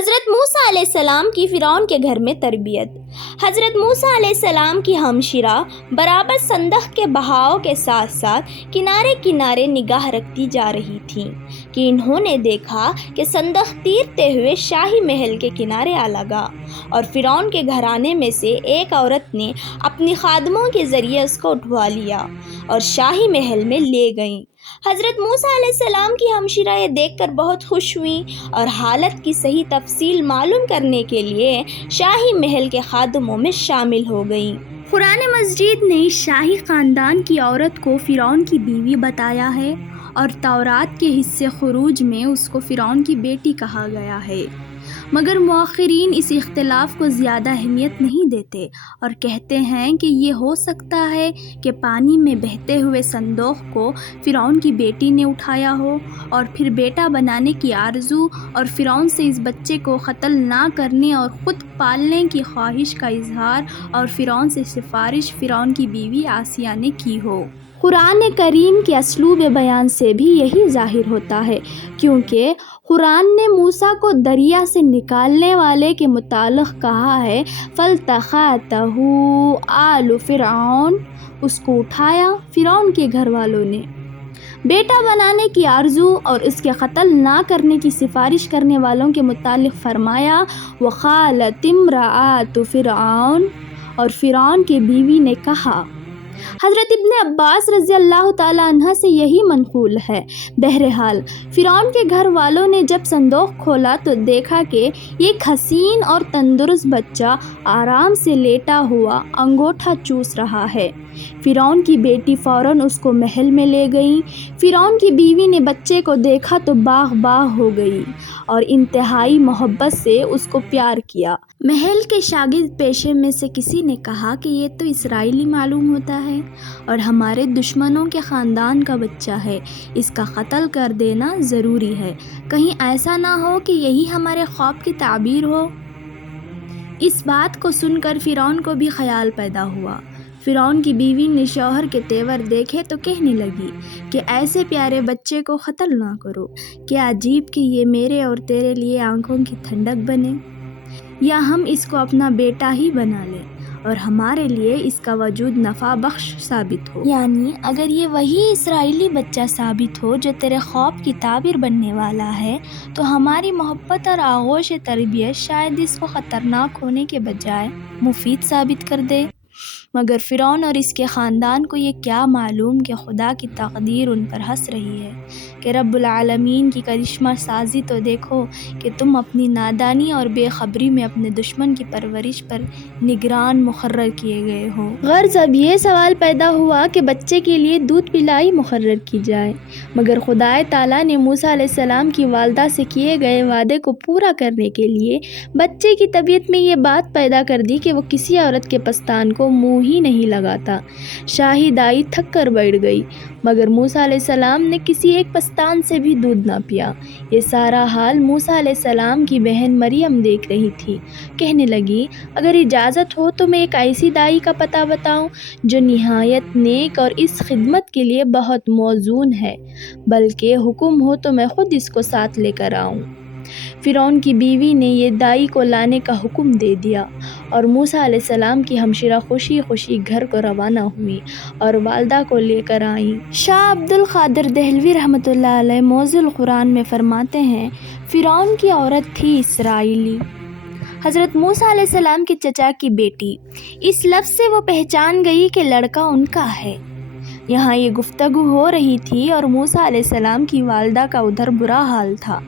حضرت موسیٰ علیہ السلام کی فرعون کے گھر میں تربیت۔ حضرت موسیٰ علیہ السلام کی ہمشیرہ برابر سندھ کے بہاؤ کے ساتھ ساتھ کنارے کنارے نگاہ رکھتی جا رہی تھیں کہ انہوں نے دیکھا کہ سندھ تیرتے ہوئے شاہی محل کے کنارے آ لگا اور فرعون کے گھرانے میں سے ایک عورت نے اپنی خادموں کے ذریعے اس کو اٹھوا لیا اور شاہی محل میں لے گئیں۔ حضرت موسیٰ علیہ السلام کی ہمشیرہ یہ دیکھ کر بہت خوش ہوئیں اور حالت کی صحیح تفصیل معلوم کرنے کے لیے شاہی محل کے خادموں میں شامل ہو گئیں۔ قرآن مجید نے شاہی خاندان کی عورت کو فرعون کی بیوی بتایا ہے اور تورات کے حصے خروج میں اس کو فرعون کی بیٹی کہا گیا ہے، مگر مؤخرین اس اختلاف کو زیادہ اہمیت نہیں دیتے اور کہتے ہیں کہ یہ ہو سکتا ہے کہ پانی میں بہتے ہوئے صندوق کو فرعون کی بیٹی نے اٹھایا ہو اور پھر بیٹا بنانے کی آرزو اور فرعون سے اس بچے کو قتل نہ کرنے اور خود پالنے کی خواہش کا اظہار اور فرعون سے سفارش فرعون کی بیوی آسیہ نے کی ہو۔ قرآن کریم کے اسلوب بیان سے بھی یہی ظاہر ہوتا ہے، کیونکہ قرآن نے موسیٰ کو دریا سے نکالنے والے کے متعلق کہا ہے فَالْتَقَطَهُ آلُ فِرْعَوْنَ، اس کو اٹھایا فرعون کے گھر والوں نے۔ بیٹا بنانے کی آرزو اور اس کے قتل نہ کرنے کی سفارش کرنے والوں کے متعلق فرمایا وَقَالَتِ امْرَأَتُ فِرْعَوْنَ، اور فرعون کی بیوی نے کہا۔ حضرت ابن عباس رضی اللہ تعالیٰ عنہ سے یہی منقول ہے۔ بہرحال فرعون کے گھر والوں نے جب صندوق کھولا تو دیکھا کہ ایک حسین اور تندرست بچہ آرام سے لیٹا ہوا انگوٹھا چوس رہا ہے۔ فرعون کی بیٹی فوراً اس کو محل میں لے گئی۔ فرعون کی بیوی نے بچے کو دیکھا تو باغ باغ ہو گئی اور انتہائی محبت سے اس کو پیار کیا۔ محل کے شاگرد پیشے میں سے کسی نے کہا کہ یہ تو اسرائیلی معلوم ہوتا ہے اور ہمارے دشمنوں کے خاندان کا بچہ ہے، اس کا قتل کر دینا ضروری ہے، کہیں ایسا نہ ہو کہ یہی ہمارے خواب کی تعبیر ہو۔ اس بات کو سن کر فرعون کو بھی خیال پیدا ہوا۔ فرعون کی بیوی نے شوہر کے تیور دیکھے تو کہنے لگی کہ ایسے پیارے بچے کو قتل نہ کرو، کیا عجیب کہ یہ میرے اور تیرے لیے آنکھوں کی ٹھنڈک بنے، یا ہم اس کو اپنا بیٹا ہی بنا لیں اور ہمارے لیے اس کا وجود نفع بخش ثابت ہو۔ یعنی اگر یہ وہی اسرائیلی بچہ ثابت ہو جو تیرے خواب کی تعبیر بننے والا ہے تو ہماری محبت اور آغوش تربیت شاید اس کو خطرناک ہونے کے بجائے مفید ثابت کر دے۔ مگر فرعون اور اس کے خاندان کو یہ کیا معلوم کہ خدا کی تقدیر ان پر ہنس رہی ہے، کہ رب العالمین کی کرشمہ سازی تو دیکھو کہ تم اپنی نادانی اور بے خبری میں اپنے دشمن کی پرورش پر نگران مقرر کیے گئے ہو۔ غرض اب یہ سوال پیدا ہوا کہ بچے کے لیے دودھ پلائی مقرر کی جائے، مگر خدا تعالیٰ نے موسیٰ علیہ السلام کی والدہ سے کیے گئے وعدے کو پورا کرنے کے لیے بچے کی طبیعت میں یہ بات پیدا کر دی کہ وہ کسی عورت کے پستان کو منہ ہی نہیں لگاتا۔ شاہی دائی تھک کر بیٹھ گئی، مگر موسیٰ علیہ السلام نے کسی ایک پستان سے بھی دودھ نہ پیا۔ یہ سارا حال موسیٰ علیہ السلام کی بہن مریم دیکھ رہی تھی۔ کہنے لگی اگر اجازت ہو تو میں ایک ایسی دائی کا پتہ بتاؤں جو نہایت نیک اور اس خدمت کے لیے بہت موزون ہے، بلکہ حکم ہو تو میں خود اس کو ساتھ لے کر آؤں۔ فرعون کی بیوی نے یہ دائی کو لانے کا حکم دے دیا اور موسیٰ علیہ السلام کی ہمشیرہ خوشی خوشی گھر کو روانہ ہوئی اور والدہ کو لے کر آئیں۔ شاہ عبد القادر دہلوی رحمۃ اللہ علیہ موضوع القرآن میں فرماتے ہیں فرعون کی عورت تھی اسرائیلی، حضرت موسیٰ علیہ السلام کے چچا کی بیٹی۔ اس لفظ سے وہ پہچان گئی کہ لڑکا ان کا ہے۔ یہاں یہ گفتگو ہو رہی تھی اور موسیٰ علیہ السلام کی والدہ کا ادھر برا حال تھا۔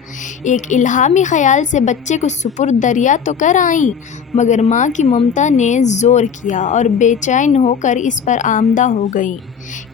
ایک الہامی خیال سے بچے کو سپرد دریا تو کر آئیں، مگر ماں کی ممتا نے زور کیا اور بے چین ہو کر اس پر آمدہ ہو گئیں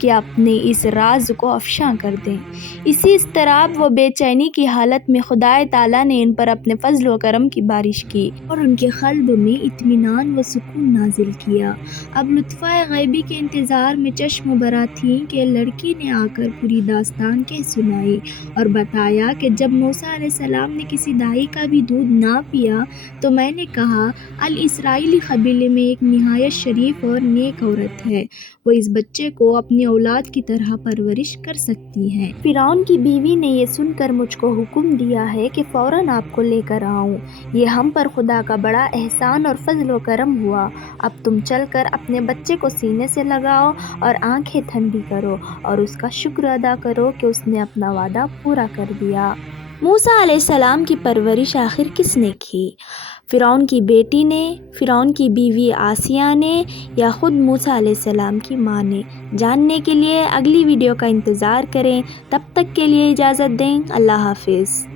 کہ اپنے اس راز کو افشاں کر دیں۔ اسی اضطراب و بے چینی کی حالت میں خدا تعالیٰ نے ان پر اپنے فضل و کرم کی بارش کی اور ان کے قلب میں اطمینان و سکون نازل کیا۔ اب لطفہ غیبی کے انتظار میں چشم برا تھیں کہ لڑکی نے آ کر پوری داستان کہہ سنائی اور بتایا کہ جب موسیٰ علیہ السلام نے کسی دائی کا بھی دودھ نہ پیا تو میں نے کہا الاسرائیلی قبیلے میں ایک نہایت شریف اور نیک عورت ہے، وہ اس بچے کو اپنی اولاد کی طرح پرورش کر سکتی ہیں۔ فرعون کی بیوی نے یہ سن کر مجھ کو حکم دیا ہے کہ فوراً آپ کو لے کر آؤں۔ یہ ہم پر خدا کا بڑا احسان اور فضل و کرم ہوا۔ اب تم چل کر اپنے بچے کو سینے سے لگاؤ اور آنکھیں ٹھنڈی کرو اور اس کا شکر ادا کرو کہ اس نے اپنا وعدہ پورا کر دیا۔ موسیٰ علیہ السلام کی پرورش آخر کس نے کی؟ فرعون کی بیٹی نے، فرعون کی بیوی آسیہ نے، یا خود موسیٰ علیہ السلام کی ماں نے؟ جاننے کے لیے اگلی ویڈیو کا انتظار کریں۔ تب تک کے لیے اجازت دیں۔ اللہ حافظ۔